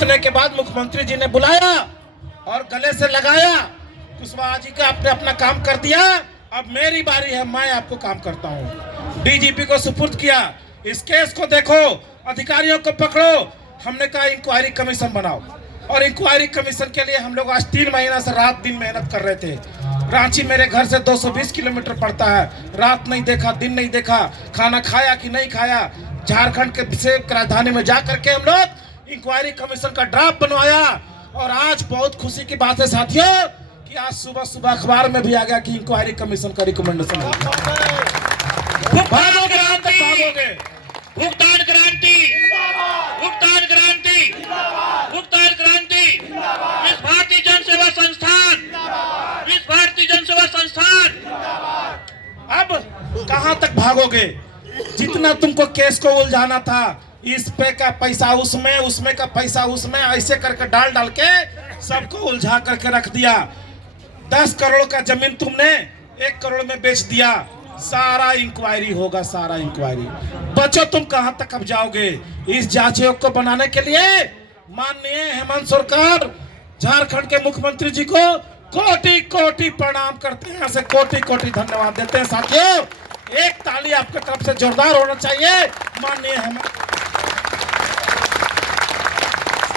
जीतने के बाद मुख्यमंत्री जी ने बुलाया और गले से लगाया, कुशवाहा जी का आपने अपना काम कर दिया, अब मेरी बारी है, मैं आपको काम करता हूँ। डीजीपी को सुपुर्द किया, इस केस को देखो, अधिकारियों को पकड़ो। हमने कहा इंक्वायरी कमीशन बनाओ, और इंक्वायरी कमीशन के लिए हम लोग आज 3 महीना से रात दिन मेहनत कर रहे थे। रांची मेरे घर से 220 किलोमीटर पड़ता है, रात नहीं देखा, दिन नहीं देखा, खाना खाया कि नहीं खाया। झारखंड के से राजधानी में जा करके हम लोग इंक्वायरी कमीशन का ड्राफ्ट बनवाया, और आज बहुत खुशी की बात है साथियों कि आज सुबह सुबह अखबार में भी आ गया कि इंक्वायरी कमीशन का रिकमेंडेशन है। भागोगे, भागोगे। भुगतान क्रांति, भुगतान क्रांति, भुगतान क्रांति। विश्व भारती जन सेवा संस्थान, विश्व भारती जन सेवा संस्थान। अब कहां तक भागोगे? जितना तुमको केस को उलझाना था, इस पे का पैसा उसमें, उसमें का पैसा उसमें, ऐसे करके डाल डाल के सबको उलझा करके रख दिया। 10 करोड़ का जमीन तुमने 1 करोड़ में बेच दिया। सारा इंक्वायरी होगा, सारा इंक्वायरी। बच्चों, तुम कहां तक अब जाओगे? इस जांच आयोग को बनाने के लिए माननीय हेमंत सरकार, झारखंड के मुख्यमंत्री जी को कोटि कोटि प्रणाम करते हैं, यहाँ से कोटि कोटि धन्यवाद देते हैं। साथियों, एक ताली आपके तरफ से जोरदार होना चाहिए। माननीय हेमंत,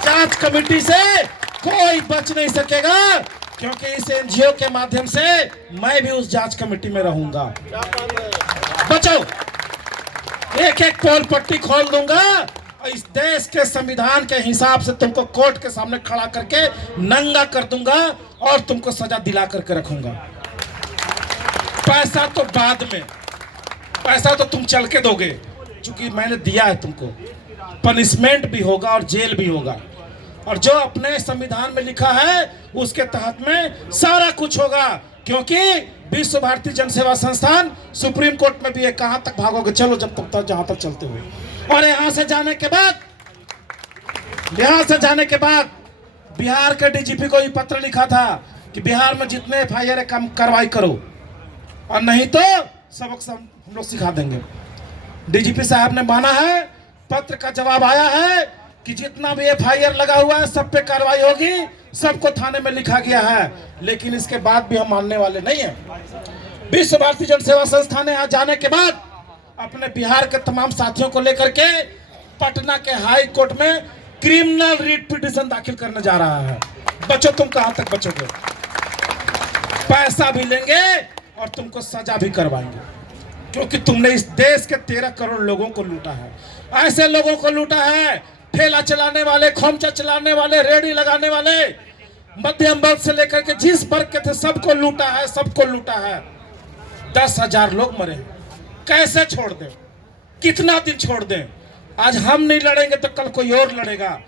जांच कमेटी से कोई बच नहीं सकेगा, क्योंकि इस एनजीओ के माध्यम से मैं भी उस जांच कमेटी में रहूंगा। बचो, एक एक पोल पट्टी खोल दूंगा, और इस देश के संविधान के हिसाब से तुमको कोर्ट के सामने खड़ा करके नंगा कर दूंगा, और तुमको सजा दिला करके रखूंगा। पैसा तो बाद में, पैसा तो तुम चल के दोगे, क्योंकि मैंने दिया है तुमको। पनिशमेंट भी होगा और जेल भी होगा, और जो अपने संविधान में लिखा है उसके तहत में सारा कुछ होगा, क्योंकि विश्व भारती जन सेवा संस्थान सुप्रीम कोर्ट में भी है। कहां तक भागोगे? चलो जब तक जहां तक चलते हो। और यहां से जाने के बाद, यहां से जाने के बाद बिहार के डीजीपी को भी पत्र लिखा था कि बिहार में जितने एफआईआर है कम कार्रवाई करो, और नहीं तो सबक हम लोग सिखा देंगे। डीजीपी साहब ने माना है, पत्र का जवाब आया है कि जितना भी एफआईआर लगा हुआ है सब पे कार्रवाई होगी, सबको थाने में लिखा गया है। लेकिन इसके बाद भी हम मानने वाले नहीं हैं। विश्व भारती जन सेवा संस्थान यहाँ जाने के बाद अपने बिहार के तमाम साथियों को लेकर के पटना के हाई कोर्ट में क्रिमिनल रिट पिटीशन दाखिल करने जा रहा है। बच्चों, तुम कहां तक बचोगे? पैसा भी लेंगे और तुमको सजा भी करवाएंगे, क्योंकि तुमने इस देश के 13 करोड़ लोगों को लूटा है। ऐसे लोगों को लूटा है, ठेला चलाने वाले, खोमचा चलाने वाले, रेडी लगाने वाले, मध्यम वर्ग से लेकर के जिस वर्ग के थे सबको लूटा है, सबको लूटा है। 10,000 लोग मरे। कैसे छोड़ दें? कितना दिन छोड़ दें? आज हम नहीं लड़ेंगे तो कल कोई और लड़ेगा।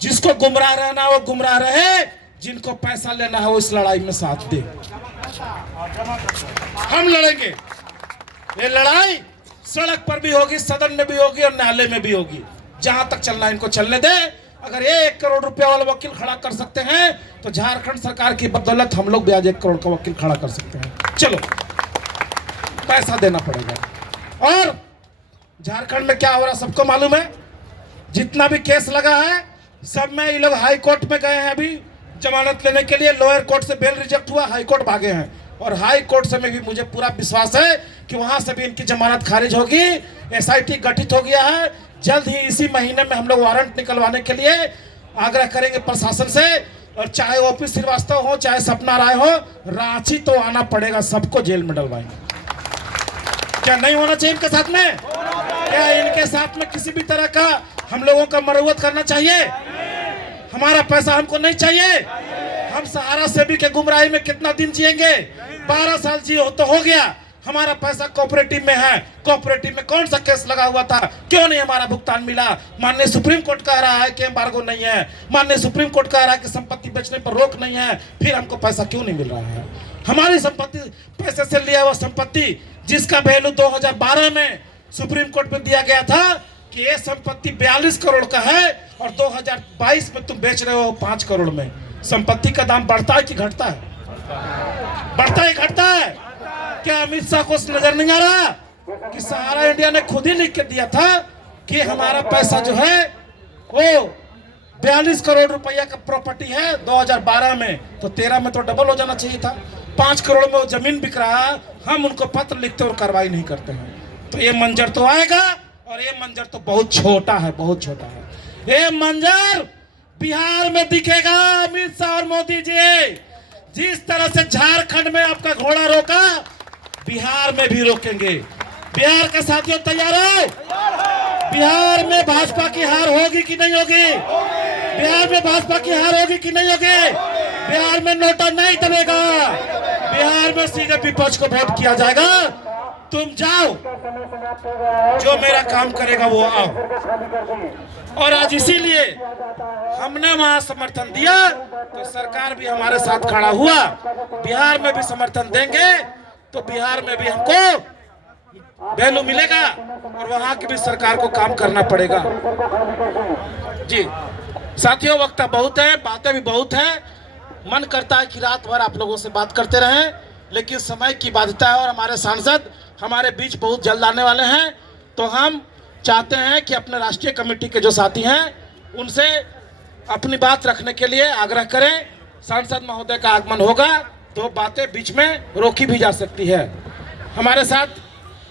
जिसको गुमराह रहना वो गुमराह रहे, जिनको पैसा लेना है वो इस लड़ाई में साथ दे। हम लड़ेंगे। ये लड़ाई सड़क पर भी होगी, सदन में भी होगी, और न्यायालय में भी होगी। जहां तक चलना है इनको चलने दे। अगर 1 करोड़ रुपया वाला वकील खड़ा कर सकते हैं तो झारखंड सरकार की बदौलत हम लोग भी आज 1 करोड़ का वकील खड़ा कर सकते हैं। चलो, पैसा देना पड़ेगा। और झारखंड में क्या हो रहा सबको मालूम है। जितना भी केस लगा है सब में ये लोग हाई कोर्ट में गए हैं अभी जमानत लेने के लिए। लोअर कोर्ट से बेल रिजेक्ट हुआ, हाई कोर्ट भागे हैं, और हाई कोर्ट से में भी मुझे पूरा विश्वास है कि वहां से भी इनकी जमानत खारिज होगी। एसआईटी गठित हो गया है। जल्द ही इसी महीने में हम लोग वारंट निकलवाने के लिए आग्रह करेंगे प्रशासन से। और चाहे ओपी श्रीवास्तव हो, चाहे सपना राय हो, रांची तो आना पड़ेगा, सबको जेल में डलवाएंगे। क्या नहीं होना चाहिए इनके साथ में? क्या इनके साथ में किसी भी तरह का हम लोगों का मरम्मत करना चाहिए? हमारा पैसा हमको नहीं चाहिए। हम सहारा सेवी के गुमराही में कितना दिन जिएंगे? 12 साल जिए तो हो गया। हमारा पैसा कोऑपरेटिव में है। कोऑपरेटिव में कौन सा केस लगा हुआ था? क्यों नहीं हमारा भुगतान मिला? माननीय सुप्रीम कोर्ट कह रहा है कि एम्बार्गो नहीं है, माननीय सुप्रीम कोर्ट कह रहा है कि संपत्ति बेचने पर रोक नहीं है, फिर हमको पैसा क्यों नहीं मिल रहा है? हमारी संपत्ति, पैसे से लिया हुआ संपत्ति जिसका वैल्यू 2012 में सुप्रीम कोर्ट में दिया गया था कि ये संपत्ति 42 करोड़ का है, और 2022 में तुम बेच रहे हो 5 करोड़ में। संपत्ति का दाम बढ़ता है कि घटता है? बढ़ता है, घटता है? क्या अमित शाह को नजर नहीं आ रहा कि सहारा इंडिया ने खुद ही लिख के दिया था कि हमारा पैसा जो है वो 42 करोड़ रुपया का प्रॉपर्टी है 2012 में, तो 13 में तो डबल हो जाना चाहिए था। 5 करोड़ में वो जमीन बिक रहा है, हम उनको पत्र लिखते और कार्रवाई नहीं करते हैं। तो ये मंजर तो आएगा, और ये मंजर तो बहुत छोटा है, बहुत छोटा है। ये मंजर बिहार में दिखेगा। अमित शाह और मोदी जी जिस तरह से झारखंड में आपका घोड़ा रोका, बिहार में भी रोकेंगे। बिहार के साथियों तैयार हो? बिहार में भाजपा की हार होगी कि नहीं होगी? बिहार में भाजपा की हार होगी कि नहीं होगी? बिहार में नोटा नहीं दबेगा, बिहार में सीधे विपक्ष को वोट किया जाएगा। तुम जाओ, जो मेरा काम करेगा वो आओ। और आज इसीलिए हमने वहां समर्थन दिया, तो सरकार भी हमारे साथ खड़ा हुआ। बिहार में भी समर्थन देंगे तो बिहार में भी हमको वैल्यू मिलेगा, और वहां की भी सरकार को काम करना पड़ेगा। जी साथियों, वक्त बहुत है, बातें भी बहुत है। मन करता है कि रात भर आप लोगों से बात करते रहें, लेकिन समय की बाध्यता है और हमारे सांसद हमारे बीच बहुत जल्द आने वाले हैं। तो हम चाहते हैं कि अपने राष्ट्रीय कमेटी के जो साथी हैं उनसे अपनी बात रखने के लिए आग्रह करें। सांसद महोदय का आगमन होगा तो बातें बीच में रोकी भी जा सकती है। हमारे साथ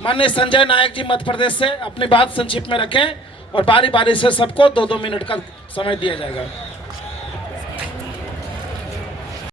माननीय संजय नायक जी मध्य प्रदेश से अपनी बात संक्षिप्त में रखें, और बारी बारी से सबको 2-2 मिनट का समय दिया जाएगा।